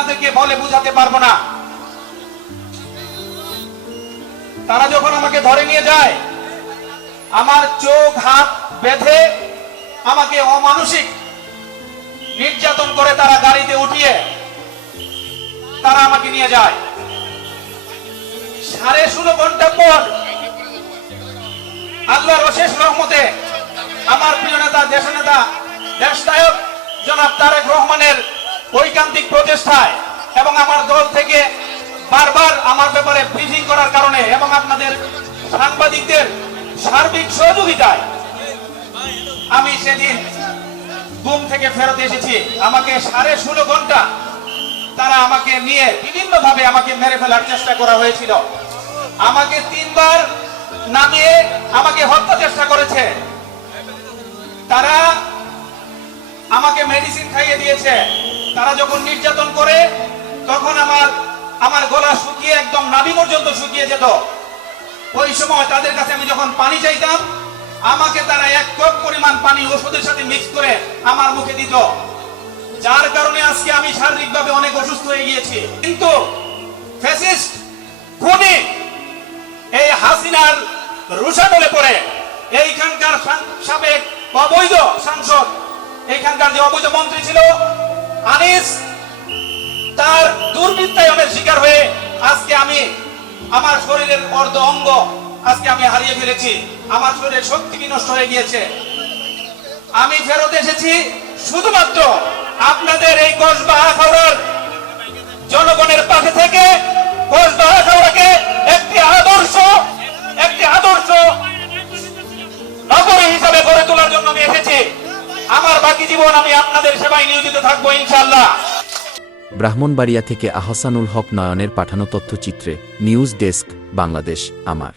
আপনাদেরকে বলে বুঝাতে পারবো না। তারা যখন আমাকে ধরে নিয়ে যায়, আমার চোখ হাত বেঁধে আমাকে অমানসিক নির্যাতন করে তারা গাড়িতে উঠিয়ে তারা আমাকে নিয়ে যায়। 16.5 ঘন্টা পর আল্লাহর অশেষ রহমতে আমার প্রিয় নেতা, দেশনেতা, দেশনায়ক জনাব তারেক রহমানের ঐকান্তিক প্রচেষ্টায় এবং আমার দল থেকে বারবার আমার ব্যাপারে ব্রিফিং করার কারণে এবং আপনাদের সাংবাদিকদের সার্বিক সহযোগিতায় আমি সেদিন গুম থেকে ফেরত এসেছি। আমাকে 16.5 ঘন্টা তারা আমাকে নিয়ে বিভিন্ন ভাবে আমাকে মেরে ফেলার চেষ্টা করা হয়েছিল। আমাকে 3 বার নামিয়ে আমাকে হত্যা চেষ্টা করেছে। তারা আমাকে মেডিসিন খাইয়ে দিয়েছে। তারা যখন নির্যাতন করে তখন আমার গলা শুকিয়ে একদম নাভি পর্যন্ত শুকিয়ে যেত। ওই সময় তাদের কাছে আমি যখন পানি চাইতাম, আমাকে তারা 1 কাপ পরিমাণ পানি ওষুধের সাথে মিক্স করে আমার মুখে দিত, যার কারণে আজকে আমি শারীরিকভাবে অনেক অসুস্থ হয়ে গিয়েছি। কিন্তু ফ্যাসিস্ট খুনি এই হাসিনার রুশাদলে পড়ে এইখানকার সাবেক অবৈধ সাংসদ, এইখানকার যে অবৈধ মন্ত্রী ছিল আনিস, তার দুর্বৃত্তায়নের শিকার হয়ে আজকে আমি আমার শরীরের অর্ধ অঙ্গ আজকে আমি হারিয়ে ফেলেছি। আমার শরীরের শক্তি নষ্ট হয়ে গিয়েছে। আমি ফেরত এসেছি শুধুমাত্র আপনাদের এই কসবা আখাউড়ার জনগণের পাশে থেকে কসবা আখাউড়াকে একটি আদর্শ নগরী হিসাবে গড়ে তোলার জন্য আমি এসেছি। আমার বাকি জীবন আমি আপনাদের সেবায় নিয়োজিত থাকবো ইনশাআল্লাহ। ব্রাহ্মণবাড়িয়া থেকে আহসানুল হক নয়নের পাঠানো তথ্যচিত্রে নিউজ ডেস্ক, বাংলাদেশ আমার।